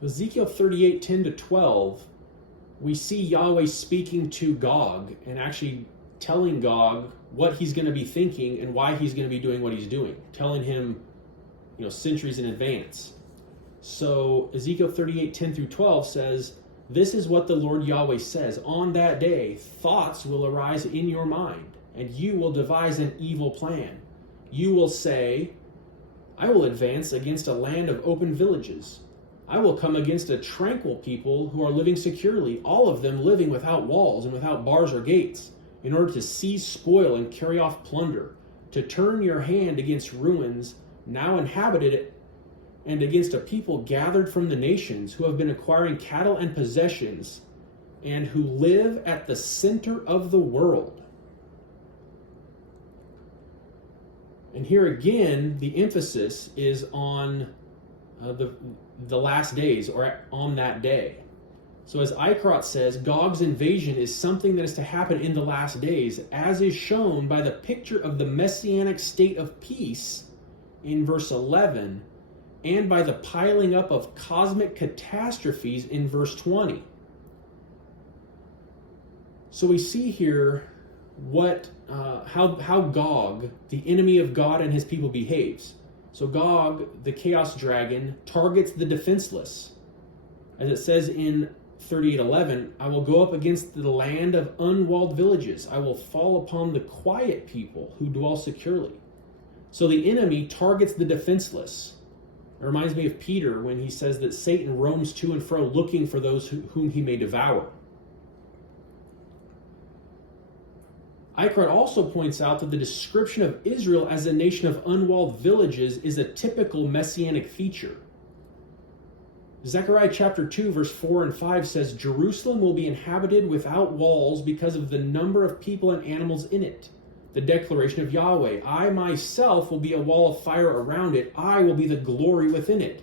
So Ezekiel 38, 10 to 12, we see Yahweh speaking to Gog and actually telling Gog what he's going to be thinking and why he's going to be doing what he's doing, telling him, centuries in advance. So Ezekiel 38, 10 through 12 says, "This is what the Lord Yahweh says, on that day, thoughts will arise in your mind, and you will devise an evil plan. You will say, I will advance against a land of open villages. I will come against a tranquil people who are living securely, all of them living without walls and without bars or gates, in order to seize spoil and carry off plunder, to turn your hand against ruins now inhabited, and against a people gathered from the nations who have been acquiring cattle and possessions, and who live at the center of the world." And here again, the emphasis is on the last days, or on that day. So as Eichrodt says, Gog's invasion is something that is to happen in the last days, as is shown by the picture of the messianic state of peace in verse 11, and by the piling up of cosmic catastrophes in verse 20. So we see here how Gog, the enemy of God and his people, behaves. So Gog, the chaos dragon, targets the defenseless. As it says in 38:11, "I will go up against the land of unwalled villages. I will fall upon the quiet people who dwell securely." So the enemy targets the defenseless. It reminds me of Peter when he says that Satan roams to and fro looking for those whom he may devour. Eichrodt also points out that the description of Israel as a nation of unwalled villages is a typical messianic feature. Zechariah chapter 2, verse 4 and 5 says, "Jerusalem will be inhabited without walls because of the number of people and animals in it. The declaration of Yahweh, I myself will be a wall of fire around it. I will be the glory within it."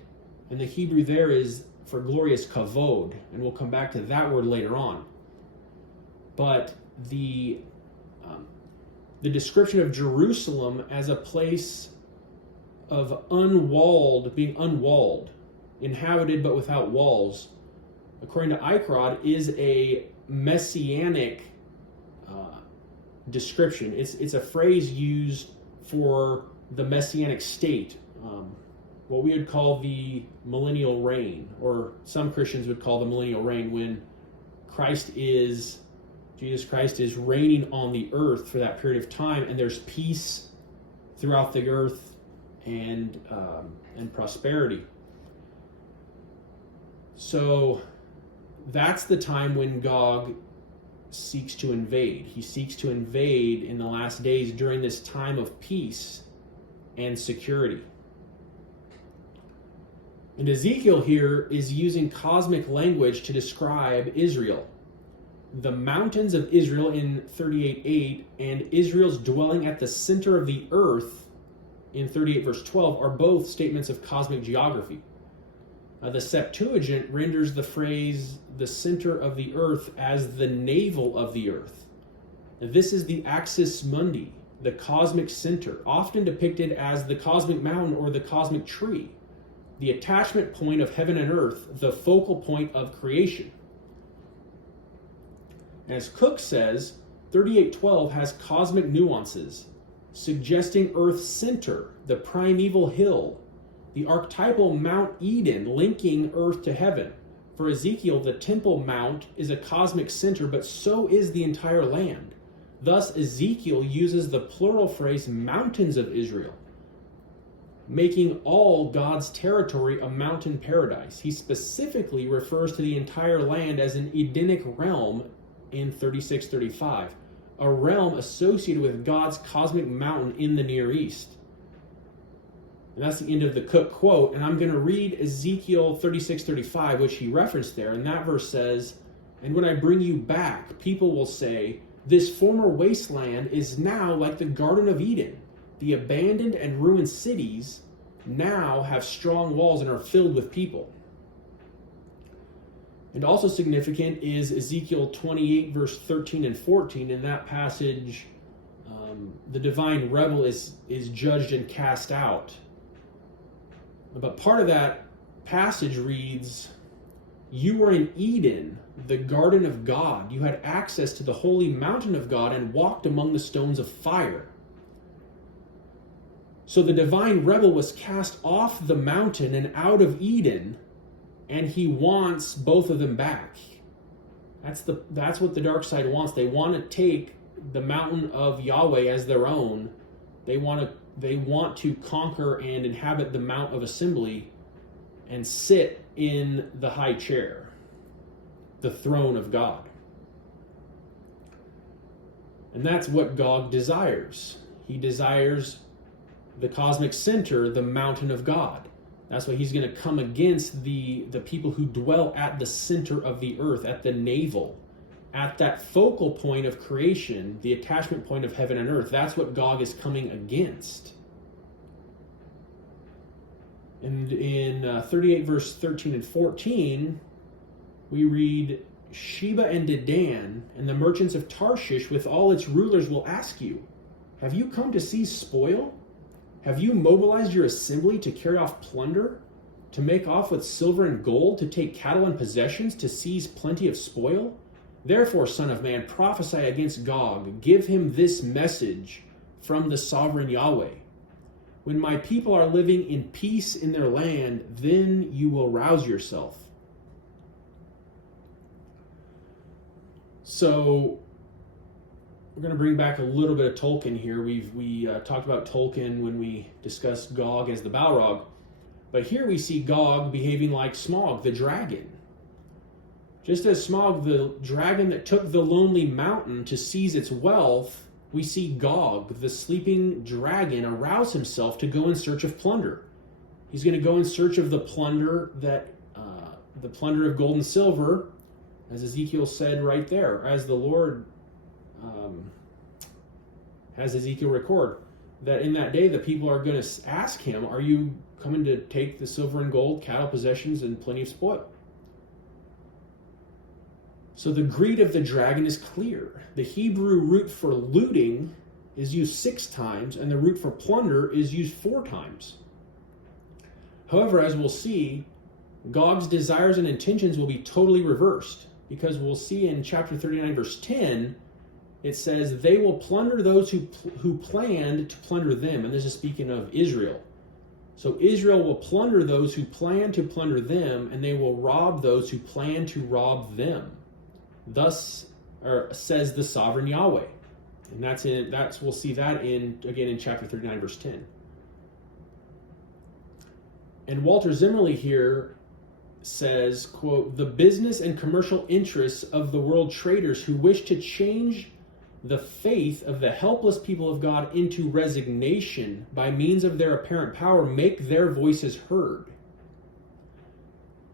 And the Hebrew there is for glory is kavod, and we'll come back to that word later on. But the description of Jerusalem as a place of being unwalled, inhabited but without walls, according to Eichrodt, is a messianic description. It's a phrase used for the messianic state, what we would call the millennial reign, or some Christians would call the millennial reign, when Jesus Christ is reigning on the earth for that period of time, and there's peace throughout the earth and prosperity. So that's the time when Gog seeks to invade. He seeks to invade in the last days during this time of peace and security. And Ezekiel here is using cosmic language to describe Israel. The mountains of Israel in 38:8 and Israel's dwelling at the center of the earth in 38 verse 12 are both statements of cosmic geography. The Septuagint renders the phrase "the center of the earth" as the navel of the earth. This is the axis mundi, the cosmic center, often depicted as the cosmic mountain or the cosmic tree, the attachment point of heaven and earth, the focal point of creation. As Cook says, 38:12 has cosmic nuances, suggesting Earth's center, the primeval hill, the archetypal Mount Eden linking Earth to heaven. For Ezekiel, the Temple Mount is a cosmic center, but so is the entire land. Thus, Ezekiel uses the plural phrase mountains of Israel, making all God's territory a mountain paradise. He specifically refers to the entire land as an Edenic realm in 36:35, a realm associated with God's cosmic mountain in the Near East. And that's the end of the Cook quote, and I'm going to read Ezekiel 36:35, which he referenced there, and that verse says, "And when I bring you back, people will say, this former wasteland is now like the Garden of Eden. The abandoned and ruined cities now have strong walls and are filled with people." And also significant is Ezekiel 28, verse 13 and 14. In that passage, the divine rebel is judged and cast out. But part of that passage reads, You were in Eden, the garden of God. You had access to the holy mountain of God and walked among the stones of fire. So the divine rebel was cast off the mountain and out of Eden, and he wants both of them back. That's what the dark side wants. They want to take the mountain of Yahweh as their own. They want to conquer and inhabit the Mount of Assembly and sit in the high chair, the throne of God. And that's what Gog desires. He desires the cosmic center, the mountain of God. That's why he's going to come against the people who dwell at the center of the earth, at the navel, at that focal point of creation, the attachment point of heaven and earth. That's what Gog is coming against. And in 38 verse 13 and 14, we read, Sheba and Dedan and the merchants of Tarshish with all its rulers will ask you, have you come to seize spoil? Have you mobilized your assembly to carry off plunder, to make off with silver and gold, to take cattle and possessions, to seize plenty of spoil? Therefore, son of man, prophesy against Gog. Give him this message from the sovereign Yahweh. When my people are living in peace in their land, then you will rouse yourself. So we're going to bring back a little bit of Tolkien here. We talked about Tolkien when we discussed Gog as the Balrog. But here we see Gog behaving like Smaug, the dragon. Just as Smaug, the dragon that took the lonely mountain to seize its wealth, we see Gog, the sleeping dragon, arouse himself to go in search of plunder. He's going to go in search of the plunder the plunder of gold and silver, as Ezekiel said right there, as the Lord has Ezekiel record, that in that day the people are going to ask him, are you coming to take the silver and gold, cattle, possessions, and plenty of spoil? So the greed of the dragon is clear. The Hebrew root for looting is used 6 times, and the root for plunder is used 4 times. However, as we'll see, Gog's desires and intentions will be totally reversed, because we'll see in chapter 39, verse 10, it says, they will plunder those who planned to plunder them. And this is speaking of Israel. So Israel will plunder those who plan to plunder them, and they will rob those who plan to rob them. Thus says the sovereign Yahweh. And we'll see that again in chapter 39, verse 10. And Walter Zimmerly here says, quote, the business and commercial interests of the world traders who wish to change the faith of the helpless people of God into resignation by means of their apparent power make their voices heard.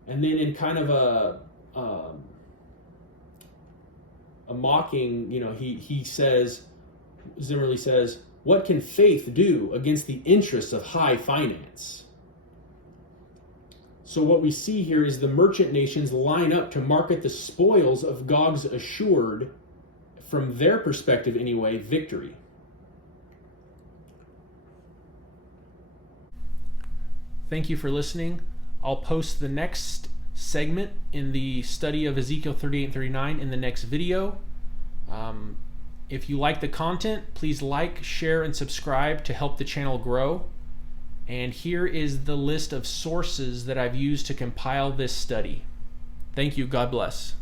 And then in kind of a mocking, he says, Zimmerly says, what can faith do against the interests of high finance? So what we see here is the merchant nations line up to market the spoils of Gog's assured, from their perspective anyway, victory. Thank you for listening. I'll post the next segment in the study of Ezekiel 38 and 39 in the next video. If you like the content, please like, share, and subscribe to help the channel grow. And here is the list of sources that I've used to compile this study. Thank you. God bless.